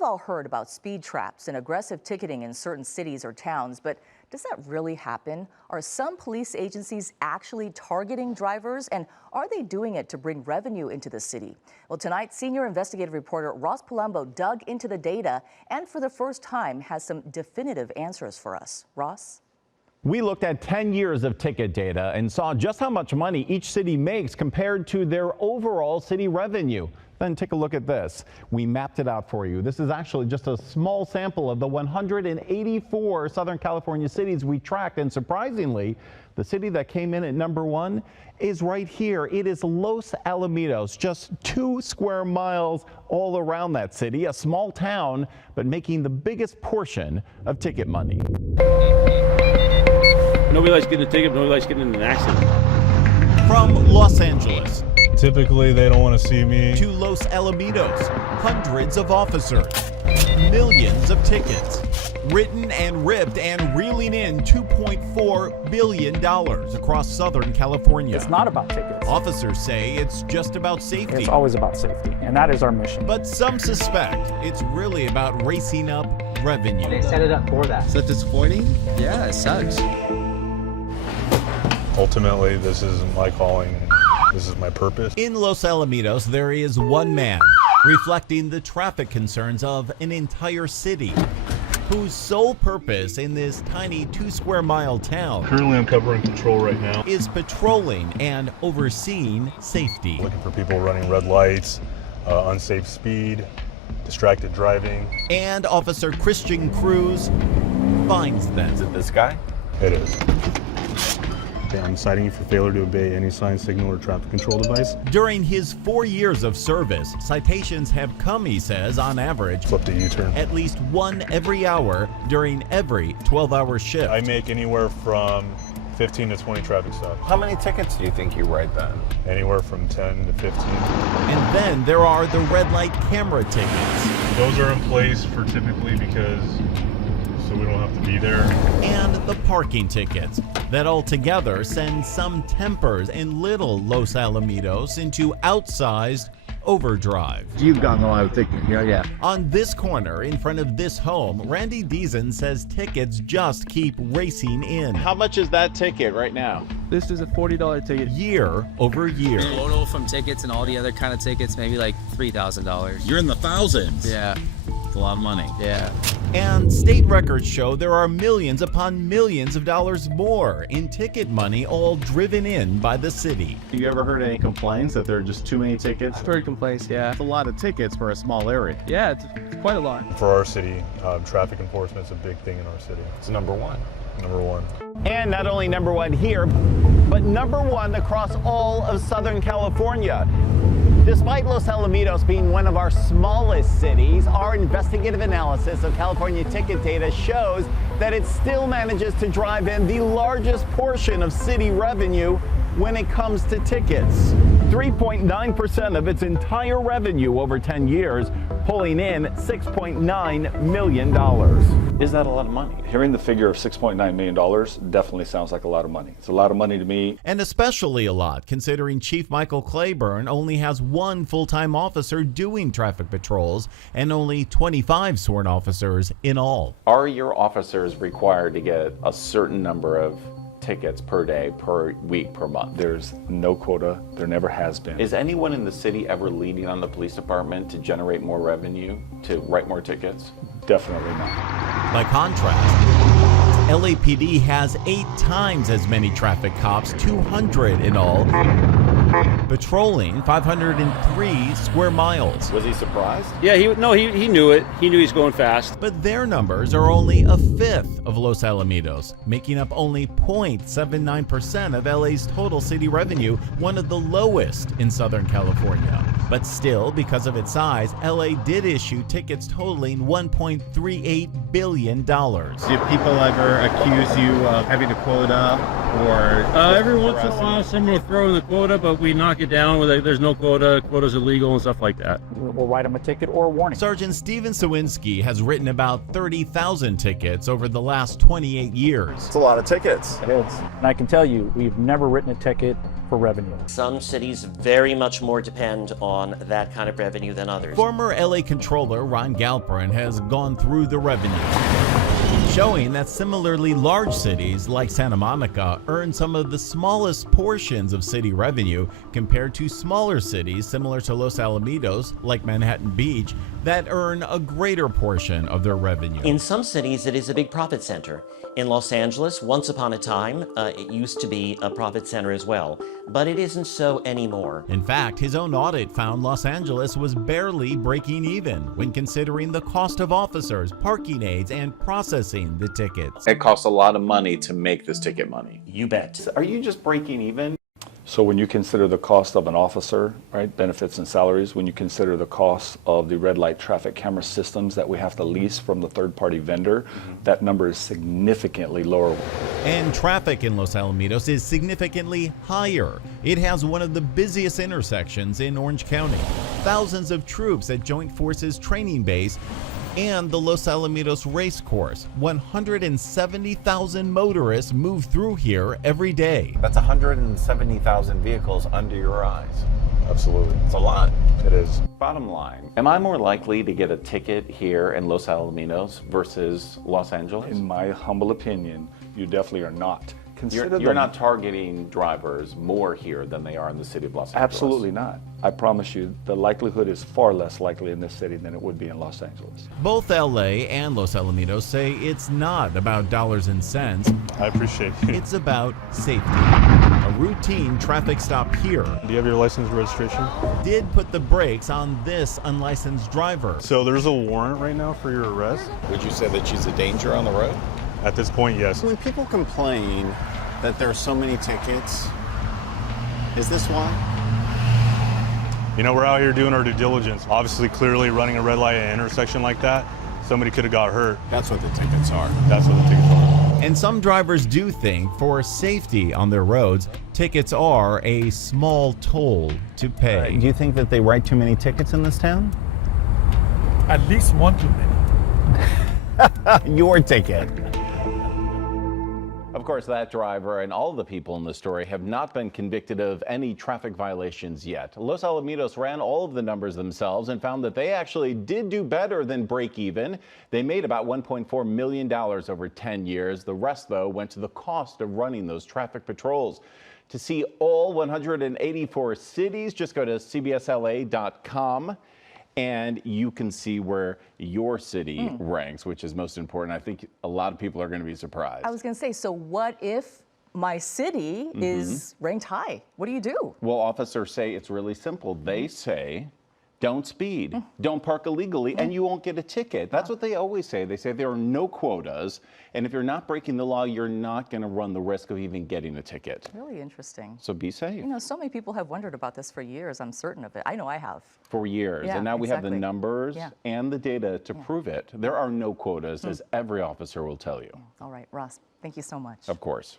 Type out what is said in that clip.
We've all heard about speed traps and aggressive ticketing in certain cities or towns, but does that really happen? Are some police agencies actually targeting drivers, and are they doing it to bring revenue into the city? Well, tonight, senior investigative reporter Ross Palombo dug into the data and for the first time has some definitive answers for us. Ross? We looked at 10 years of ticket data and saw just how much money each city makes compared to their overall city revenue. Then take a look at this. We mapped it out for you. This is actually just a small sample of the 184 Southern California cities we tracked, and surprisingly, the city that came in at #1 is right here. It is Los Alamitos, just 2 square miles all around that city, a small town, but making the biggest portion of ticket money. Nobody likes getting a ticket, nobody likes getting in an accident. From Los Angeles typically they don't want to see me to Los Alamitos, hundreds of officers, millions of tickets, written and ripped and reeling in $2.4 billion across Southern California. It's not about tickets. Officers say it's just about safety. It's always about safety, and that is our mission. But some suspect it's really about racing up revenue. They set it up for that. Is that disappointing? Yeah, it sucks. Ultimately, this is my calling. This is my purpose. In Los Alamitos, there is one man reflecting the traffic concerns of an entire city, whose sole purpose in this tiny 2 square mile town Currently, I'm covering control right now. is patrolling and overseeing safety. Looking for people running red lights, unsafe speed, distracted driving. And Officer Christian Cruz finds them. Is it this guy? It is. I'm citing you for failure to obey any sign, signal, or traffic control device. During his 4 years of service, citations have come, he says, on average, Flipped a U-turn. at least one every hour during every 12-hour shift. I make anywhere from 15 to 20 traffic stops. How many tickets do you think you write then? Anywhere from 10 to 15. And then there are the red light camera tickets. Those are in place for typically because so we don't have to be there. And the parking tickets that altogether send some tempers in little Los Alamitos into outsized overdrive. You've gotten a lot of tickets, yeah. On this corner in front of this home, Randy Deason says tickets just keep racing in. How much is that ticket right now? This is a $40 ticket. Year over year. Total from tickets and all the other kind of tickets, maybe like $3,000. You're in the thousands. Yeah. It's a lot of money. Yeah. And state records show there are millions upon millions of dollars more in ticket money, all driven in by the city. You ever heard any complaints that there are just too many tickets? I've heard complaints, yeah. It's a lot of tickets for a small area. Yeah, it's quite a lot. For our city, traffic enforcement is a big thing in our city. It's #1. #1. And not only #1 here, but #1 across all of Southern California. Despite Los Alamitos being one of our smallest cities, our investigative analysis of California ticket data shows that it still manages to drive in the largest portion of city revenue when it comes to tickets. 3.9% of its entire revenue over 10 years, pulling in $6.9 million. Is that a lot of money? Hearing the figure of $6.9 million definitely sounds like a lot of money. It's a lot of money to me. And especially a lot, considering Chief Michael Claiborne only has 1 full-time officer doing traffic patrols and only 25 sworn officers in all. Are your officers required to get a certain number of tickets per day, per week, per month? There's no quota. There never has been. Is anyone in the city ever leaning on the police department to generate more revenue, to write more tickets? Definitely not. By contrast, LAPD has 8 times as many traffic cops, 200 in all, patrolling 503 square miles. Was he surprised? Yeah, he knew it. He knew he was going fast. But their numbers are only a fifth of Los Alamitos, making up only 0.79% of LA's total city revenue, one of the lowest in Southern California. But still, because of its size, LA did issue tickets totaling $1.38 billion. Do people ever accuse you of having a quota or? Every once in a while, someone will throw in the quota, but we knock it down. There's no quota. Quota's illegal and stuff like that. We'll write them a ticket or a warning. Sergeant Steven Sawinski has written about 30,000 tickets over the last 28 years. It's a lot of tickets. It is. And I can tell you, we've never written a ticket for revenue. Some cities very much more depend on that kind of revenue than others. Former LA Controller Ron Galperin has gone through the revenue, showing that similarly large cities like Santa Monica earn some of the smallest portions of city revenue compared to smaller cities similar to Los Alamitos like Manhattan Beach that earn a greater portion of their revenue. In some cities, it is a big profit center. In Los Angeles, once upon a time, it used to be a profit center as well, but it isn't so anymore. In fact, his own audit found Los Angeles was barely breaking even when considering the cost of officers, parking aids, and processing the tickets. It costs a lot of money to make this ticket money. You bet. Are you just breaking even? So when you consider the cost of an officer, right, benefits and salaries, when you consider the cost of the red light traffic camera systems that we have to lease from the third-party vendor, that number is significantly lower. And traffic in Los Alamitos is significantly higher. It has one of the busiest intersections in Orange County. Thousands of troops at Joint Forces Training Base and the Los Alamitos Race Course. 170,000 motorists move through here every day. That's 170,000 vehicles under your eyes. Absolutely. It's a lot. It is. Bottom line, am I more likely to get a ticket here in Los Alamitos versus Los Angeles? In my humble opinion, you definitely are not. You're not targeting drivers more here than they are in the city of Los Angeles? Absolutely not. I promise you, the likelihood is far less likely in this city than it would be in Los Angeles. Both LA and Los Alamitos say it's not about dollars and cents. I appreciate it. It's about safety. A routine traffic stop here Do you have your license and registration? did put the brakes on this unlicensed driver. So there's a warrant right now for your arrest. Would you say that she's a danger on the road? At this point, yes. When people complain that there are so many tickets, is this why? You know, we're out here doing our due diligence. Obviously, clearly running a red light at an intersection like that, somebody could have got hurt. That's what the tickets are. That's what the tickets are. And some drivers do think for safety on their roads, tickets are a small toll to pay. Do you think that they write too many tickets in this town? At least one too many. Your ticket. Of course, that driver and all the people in the story have not been convicted of any traffic violations yet. Los Alamitos ran all of the numbers themselves and found that they actually did do better than break even. They made about $1.4 million over 10 years. The rest, though, went to the cost of running those traffic patrols. To see all 184 cities, just go to cbsla.com. And you can see where your city ranks, which is most important. I think a lot of people are going to be surprised. I was going to say, so what if my city is ranked high? What do you do? Well, officers say it's really simple. They say, don't speed, don't park illegally, and you won't get a ticket. That's what they always say. They say there are no quotas, and if you're not breaking the law, you're not going to run the risk of even getting a ticket. Really interesting. So be safe. You know, so many people have wondered about this for years. I'm certain of it. I know I have. For years. Yeah, and now we have the exactly. numbers and the data to prove it. There are no quotas, as every officer will tell you. All right, Ross, thank you so much. Of course.